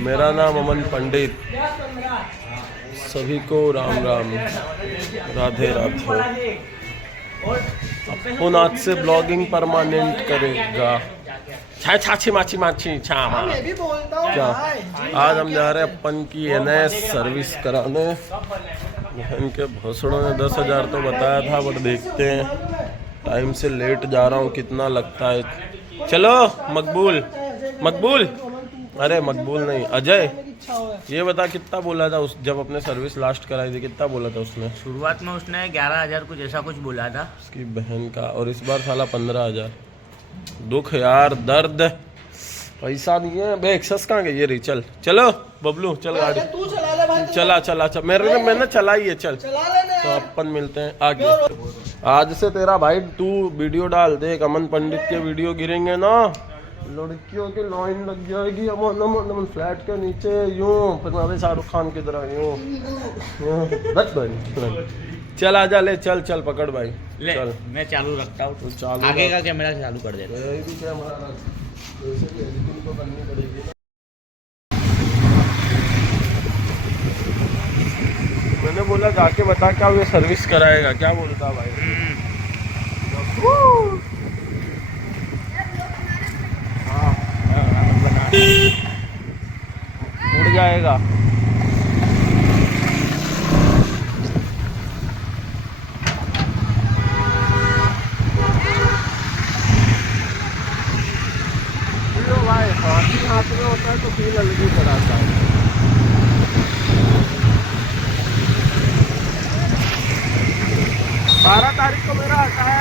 मेरा नाम अमन पंडित। सभी को राम राम, राधे राधे। अपन आज से ब्लॉगिंग परमानेंट करेगा। छाछी माछी माछी छामा क्या। आज हम जा रहे हैं अपन की NS सर्विस कराने। इनके भोसड़ों ने 10,000 तो बताया था, बट देखते हैं टाइम से लेट जा रहा हूँ कितना लगता है। चलो मकबूल मकबूल, अरे मकबूल नहीं अजय, ये बता कितना बोला था उस जब अपने सर्विस लास्ट कराई थी, कितना बोला था उसने? शुरुआत में उसने 11,000 कुछ ऐसा कुछ बोला था उसकी बहन का, और इस बार साला 15,000। दुख यार, दर्द, पैसा नहीं है बे। एक्सेस कहाँ गई ये रही? चल चलो बबलू, चल गाड़ी तू चला ले भाई। चला मैंने चलाई है। चल चला लेने तो अपन मिलते हैं आगे। आज से तेरा भाई तू वीडियो डाल दे। अमन पंडित के वीडियो गिरेंगे ना, लड़कियों की लाइन लग जाएगी अमन अमन अमन फ्लैट के नीचे यूं, फिर मैं शाहरुख खान की तरह यूं बस भाई। चल आजा, ले चल चल पकड़ भाई ले, चल। मैं चालू रखता हूँ, तो चालू आगे का कैमरा चालू कर देता। यही भी क्या हमारा वैसे भी एडिटिंग तो करनी पड़ेगी ना। मैंने बोला जाके बता क्या ये सर्विस कराएगा, क्या बोलता भाई? उड़ जाएगा। भाई हाथ में होता है तो फील अलग ही कराता है। 12 तारीख को मेरा आता है।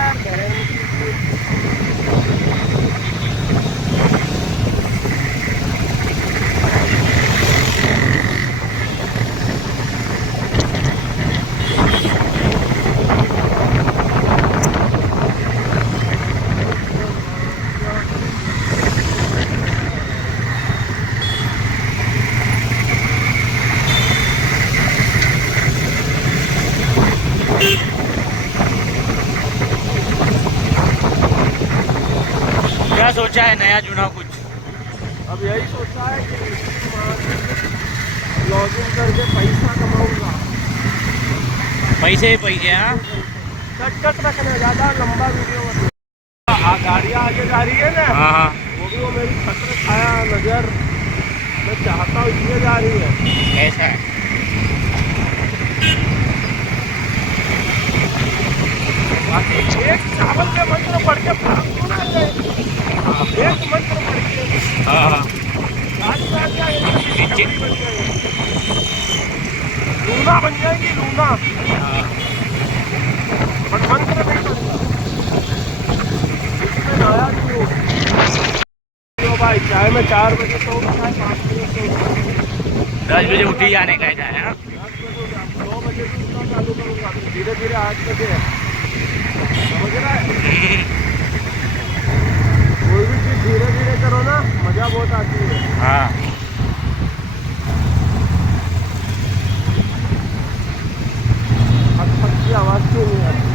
क्या सोचा है नया चुना कुछ? अब यही सोचा है कि लॉगिन करके पैसा कमाऊंगा। पैसे ही पैसे। हाँ, कट रखना, ज़्यादा लंबा वीडियो मत। गाड़ियाँ आगे जा रही है ना, हाँ, वो मेरी खतर खाया नजर मैं चाहता हूँ इसलिए जा रही है। ऐसा है। एक चावल के मंत्र पढ़ के एक मंत्र पढ़ के हाँ, लूना बन जाएगी, लूना। बट मंत्र नहीं बनता भाई। चाहे मैं 4 बजे सो, चाहे 5 बजे सो, 10 बजे उठी जाने का है। 2 बजे भी उठना चालू करूँगा, धीरे धीरे 8 बजे समझ रहा है। कोई भी चीज़ धीरे धीरे करो ना, मज़ा बहुत आती है। हाँ, फट की आवाज़ क्यों नहीं आती?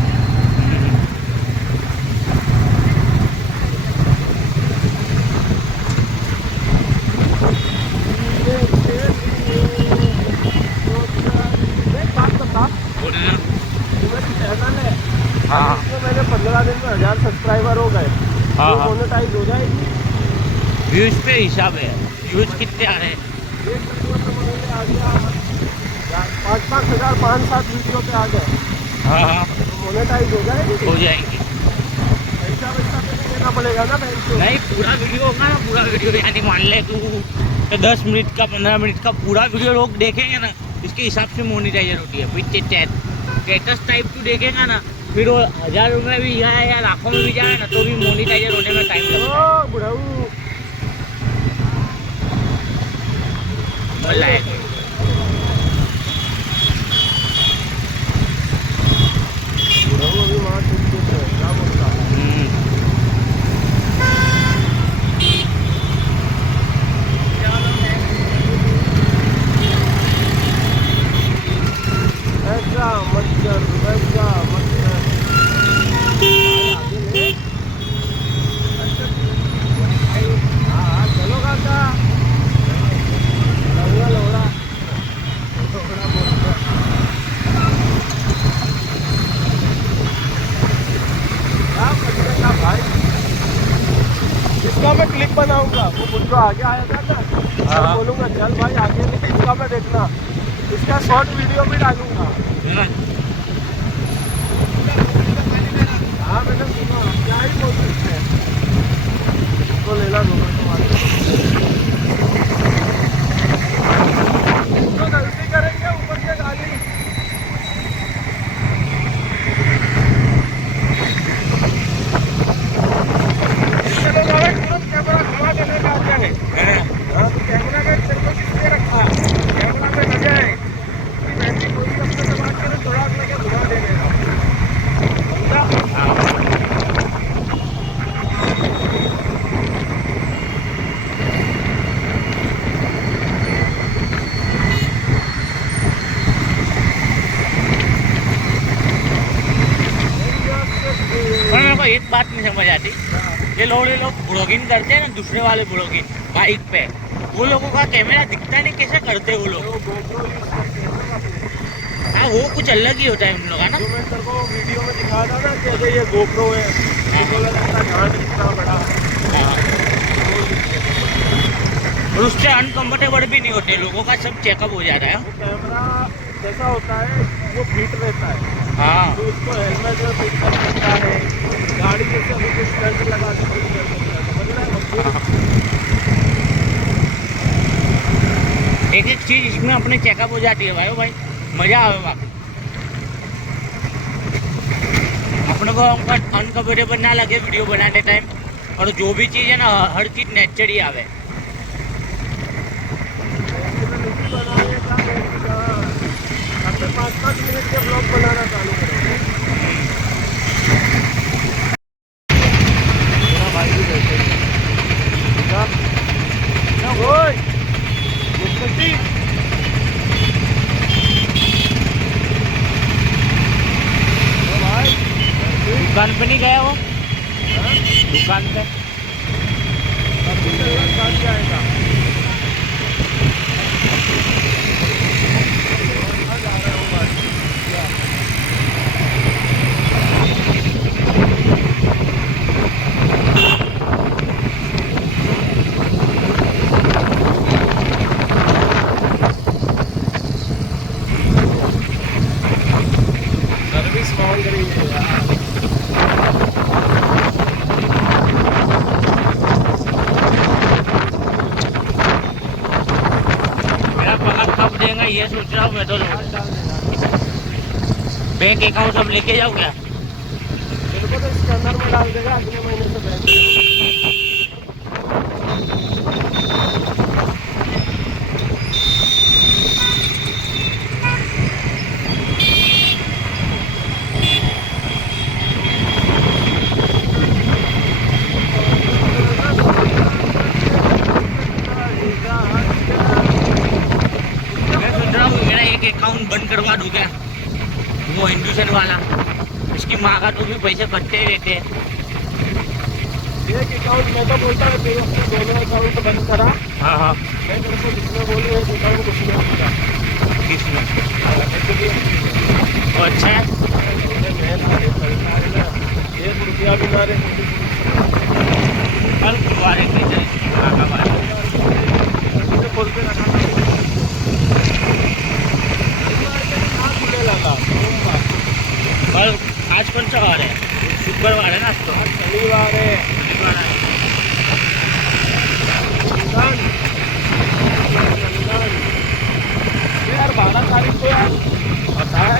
हाँ, मैंने 15 दिन में 1000 सब्सक्राइबर हो गए, हाँ, तो मोनेटाइज हो जाएगी। व्यूज पे हिसाब है, व्यूज कितने आ रहे हैं। 5-5 हज़ार 5-7 वीडियो पे आ गए, हाँ, तो मोनेटाइज हो जाएगी। हो जाएंगे। पैसा वैसा देना पड़ेगा ना बैंक को। नहीं, पूरा वीडियो होगा ना, पूरा वीडियो यानी मान ले तू तो 10 मिनट का 15 मिनट का पूरा वीडियो लोग देखेंगे ना, इसके हिसाब से मोनेटाइजर होती है। स्टेटस टाइप तू देखेगा ना, फिर वो 1000 रुपये भी जाए या लाखों में भी जाए ना, तो भी मोनेटाइजर होने में टाइम लगता है। बुढ़ाऊ बोला है अभी वहाँ क्या बोलता है? ऐसा मत कर, वैसा मत कर। हाँ चलो काका। आगे आया था ना, हाँ। मैं बोलूँगा चल भाई आगे नहीं, इसका मैं देखना, इसका शॉर्ट वीडियो भी डालूंगा। हाँ मैंने सुना, क्या ही बोल सकते हैं, इसको लेना दोनों तुम्हारे तो गलती करेंगे ऊपर से गाली। कैमरा घुमा देने का क्या है? हाँ, तो कैमरा का तेरे को किसने रखा? कैमरा में लगे है कि वैसे कोई अपने से बात करे थोड़ा लगे घुमा देने का, समझा? पर मेरे को एक बात नहीं समझ आती, ये लोग ब्लॉगिंग करते हैं ना, दूसरे वाले ब्लॉगिंग बाइक पे, वो लोगों का कैमरा दिखता नहीं, कैसे करते हैं वो लोग? हाँ वो कुछ अलग ही होता है उन लोग का ना। जो मैं तेरे को वीडियो में दिखा था ना कि अगर ये GoPro है, तो लगता है घाट कितना बड़ा। और उससे अनकम्फर्टेबल भी नहीं होते, लोगों का सब चेकअप हो जाता है। वो कैमरा जैसा होता है वो फिट रहता है, हाँ तो उसको हेलमेट में फिट कर सकता है, गाड़ी जैसे अभी कुछ स्टंट लगा के फिट कर सकता है, समझ रहा है? एक एक चीज इसमें अपने चेकअप हो जाती है भाई। ओ भाई मजा आवे बाकी, अपने को अनकम्फर्टेबल ना लगे वीडियो बनाते टाइम, और जो भी चीज़ है ना हर चीज़ नेचर ही आवे। अपने 5-5 मिनट के ब्लॉग बनाना चालू करेंगे। मेरा भाई भी बैठे दुकान पे नहीं गया वो, दुकान पे जाएगा। सर्विस मांग रही है यार। मेरा पगार कब देगा ये सोच रहा हूँ मैं तो। बैंक अकाउंट सब लेके जाओ क्या? मेरे को तो इसके अंदर में डाल देगा अगले महीने से बैंक। मैं सोच रहा हूँ मेरा एक अकाउंट बंद करवा दूँ क्या, वो इंडूशन वाला, इसकी माँ का तो भी पैसे कटते ही रहते हैं। एक अकाउंट मैं तो बोलता है तेरे अपने दोनों अकाउंट बंद करा। हाँ हाँ मैं तेरे को जिसमें बोलूँ एक अकाउंट कुछ नहीं होगा। किसमें? अच्छा है। 1 रुपया भी ना रहे कल तुम्हारे खोल के रखा था। खुले लगा कल आज कौन सा वार है? शुक्रवार है ना आज तो। आज शनिवार है। शनिवार है। यार 12 तारीख को यार पता है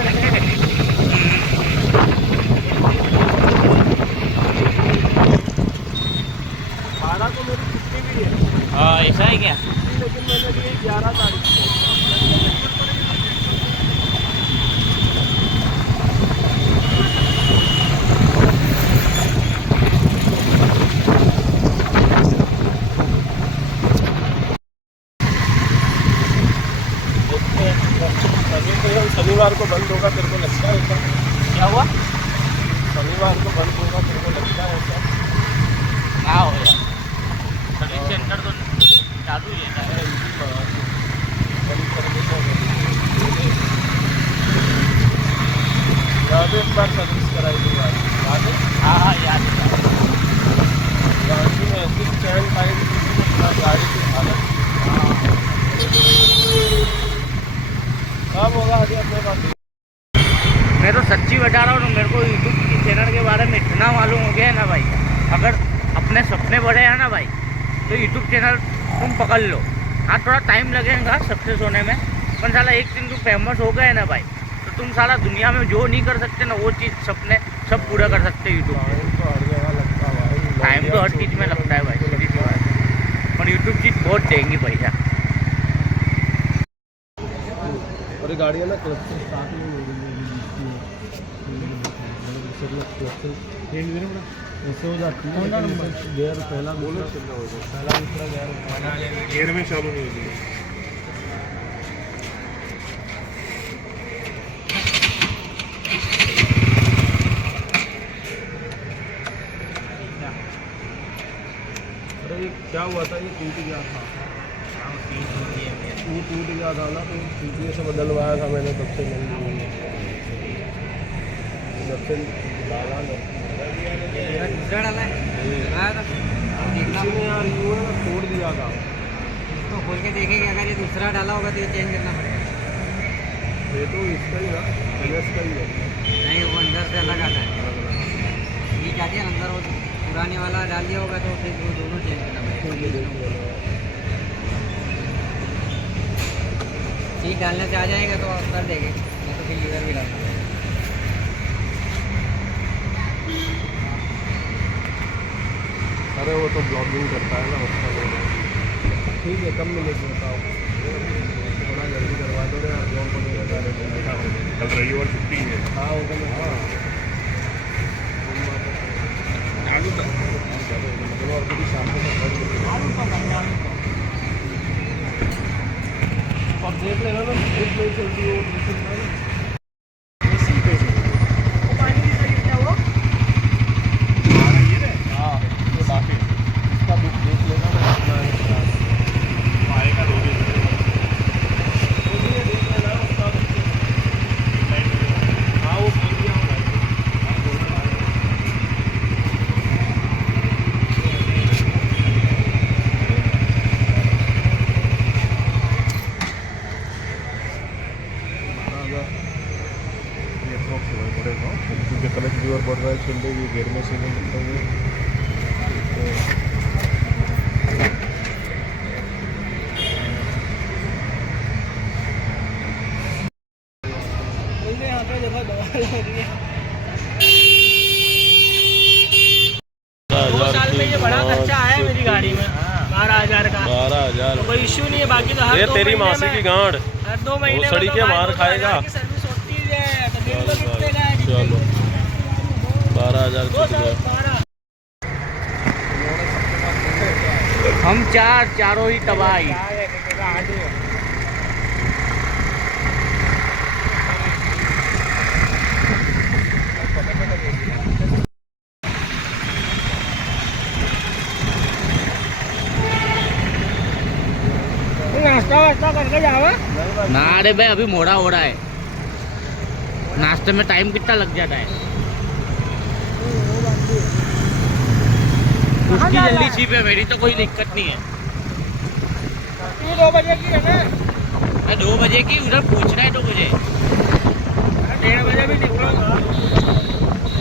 12 को मेरी छुट्टी भी है। हाँ ऐसा है क्या? लेकिन मैंने ली 11 तारीख को। शनिवार को बंद होगा तेरे को लगता है ऐसा? क्या हुआ? शनिवार को बंद होगा तेरे को लगता है ऐसा? हाँ हो यार, सर्विस सेंटर तो चालू ही रहता है। एक बार सर्विस कराई थी याद है? हाँ हाँ याद है। गाड़ी में ऐसी चैन टाइट गाड़ी की अगर अपने सपने बड़े हैं ना भाई तो यूट्यूब चैनल तुम पकड़ लो। हाँ थोड़ा टाइम लगेगा सक्सेस होने में, पर साला एक दिन तुम फेमस हो गए ना भाई तो तुम साला दुनिया में जो नहीं कर सकते ना वो चीज़ सपने सब पूरा कर सकते हो यूट्यूब पे। टाइम तो हर चीज़ में लगता है भाई, सीधी सी बात है, पर यूट्यूब चीज़ बहुत देंगी पैसा। और ये गाड़ियाँ ना क्लच से स्टार्ट नहीं हो रही है, ऐसे हो जाती है गेयर पहला दूसरा गेयर में चालू नहीं होती। अरे ये क्या हुआ था, ये टूट गया था, ये टूट गया था ना, तो टूटने से बदलवाया था मैंने, तब से नहीं जब से डाला ना दूसरा डाला है किसी ने यार यूँ है ना तोड़ दिया था। तो खोल के देखेंगे, अगर ये दूसरा डाला होगा तो ये चेंज करना पड़ेगा। ये तो इसका ही ना एनएस का ही है। नहीं वो अंदर से अलग आता है, ये जाती है अंदर, वो पुराने वाला डाल दिया होगा तो फिर वो दोनों चेंज करना पड़ेगा। सीट डालने से आ जाएगा तो कर देंगे, नहीं तो फिर लीवर भी डालना। अरे वो तो ब्लॉगिंग करता है ना उसका लोग। ठीक है कब मिलेगी बताओ, थोड़ा जल्दी करवा दो यार, जॉब को कल रविवार छुट्टी है। हाँ वो तो मैं हाँ चलो और कभी शाम को और देख लेना ना एक नहीं चलती है वो पानी की खरीद है वो। हाँ ये बाकी इसका बुक देख लेना ना अपना आएगा 2 दिन देख लेना उसका। हाँ वो बोल दिया क्योंकि कलच भी और बढ़ रहा है, चल रही है गेयर में से नहीं निकल रही है। यहाँ पे देखो दवा लग रही है। 2 साल में ये बड़ा खर्चा आया मेरी गाड़ी में, 12,000 का। 12,000 तो कोई इश्यू नहीं है, बाकी तो हर ये 2 तेरी महीने मासी में- की गांड हर 2 महीने सड़ी में के तो मार 5,000 खाएगा। की सर्विस होती है, तो बिल तो बस, कितने का है? चलो 12,000 2 छूट साल गए। 12। हम चारों ही तबाही। नाश्ता वास्ता करके जाओ। ना अरे भाई अभी मोड़ा हो रहा है, नाश्ते में टाइम कितना लग जाता है। उसकी जल्दी छिप है, मेरी तो कोई दिक्कत नहीं है। 2 बजे की है ना, मैं 2 बजे की, उधर पूछ रहा है 2 बजे। 1:30 बजे भी निकलो।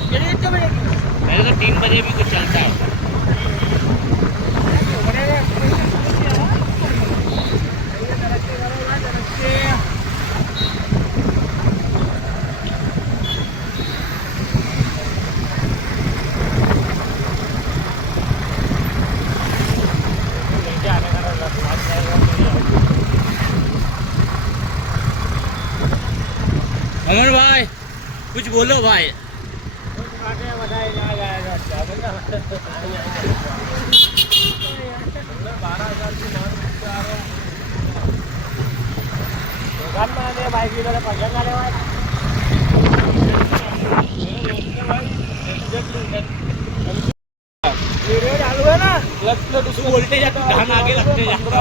कितने बजे की? मेरे तो 3 बजे भी कुछ चलता है। अमर भाई कुछ बोलो भाई। चालू है ना, वोल्टेज ढंग आगे लगते जाता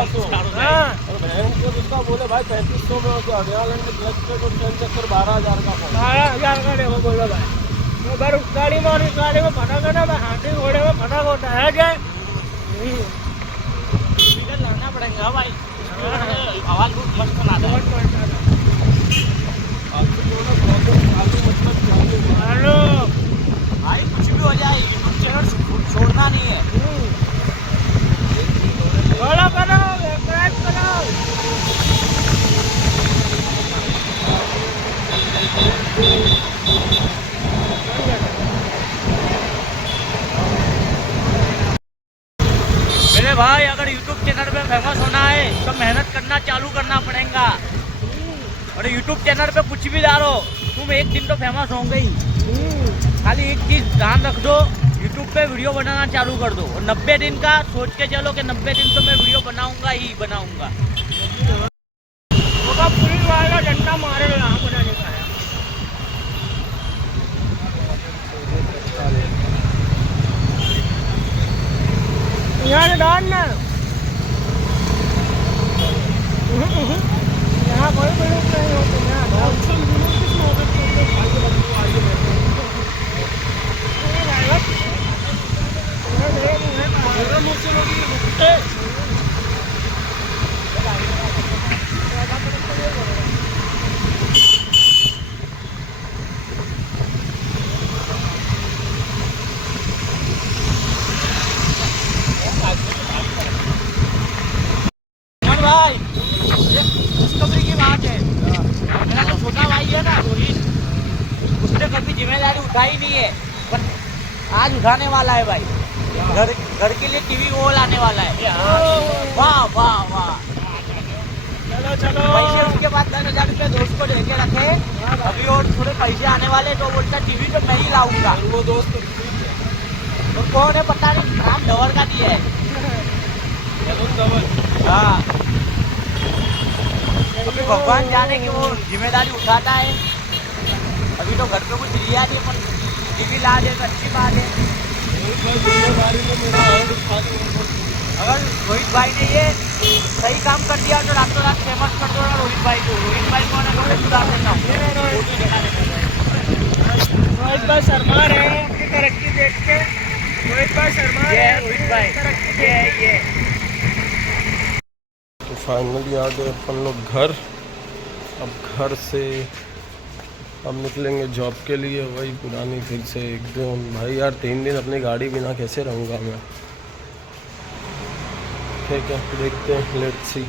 हाँ। और बहन को जिसका बोले भाई 3500 में होते हरियाणा में क्लच प्लेट और चेन चक्कर 12,000 का फोन। 12,000 का देखो बोलो भाई। तो बार उस गाड़ी में और इस गाड़ी में फटक है ना भाई, हाथी घोड़े में फटक होता है क्या? इधर लाना पड़ेगा भाई, आवाज बहुत मस्त बनाता है। हेलो भाई कुछ भी हो जाए यूट्यूब चैनल छोड़ना छोड़ना नहीं है। फॉलो करो, सब्सक्राइब करो। मेरे भाई अगर YouTube चैनल पे फेमस होना है तो मेहनत करना चालू करना पड़ेगा। और YouTube चैनल पे कुछ भी डालो, तुम एक दिन तो फेमस होंगे ही। खाली एक चीज ध्यान रख दो, YouTube पे वीडियो बनाना चालू कर दो और 90 दिन का सोच के चलो कि 90 दिन तो मैं वीडियो बनाऊंगा ही बनाऊंगा। पुलिस वाला डंडा मारेगा बनाने का। यहाँ डालना, यहाँ कोई पुलिस नहीं होती ना। भाई डिस्कवरी की बात है, मेरा जो छोटा भाई है ना रोहित, उसने कभी जिम्मेदारी उठाई नहीं है, पर आज उठाने वाला है भाई। घर के लिए टीवी वो लाने वाला है। वाह वाह वाह, चलो चलो। पैसे उसके बाद 10,000 रुपये दोस्त को लेके रखे, अभी और थोड़े पैसे आने वाले तो बोलता टीवी तो मैं ही लाऊंगा। वो दोस्त तो कौन है पता नहीं, नाम डवर का दिया है। हाँ, अभी भगवान जाने कि वो जिम्मेदारी उठाता है। अभी तो घर पे कुछ लिया नहीं, पर टीवी ला दे तो अच्छी बात है। अगर रोहित भाई ने ये सही काम कर दिया तो रातों रात फेमस कर दो ना रोहित भाई को। रोहित भाई को ना सुधार देता हूँ। रोहित भाई शर्मा रहे हैं अपनी तरक्की देख के। रोहित भाई शर्मा रहे हैं, रोहित भाई ये तो फाइनली आ गए अपन लोग घर। अब घर से अब निकलेंगे जॉब के लिए, वही पुरानी फिर से एकदम। भाई यार 3 दिन अपनी गाड़ी बिना कैसे रहूँगा मैं। ठीक है, देखते हैं, लेट्स सी।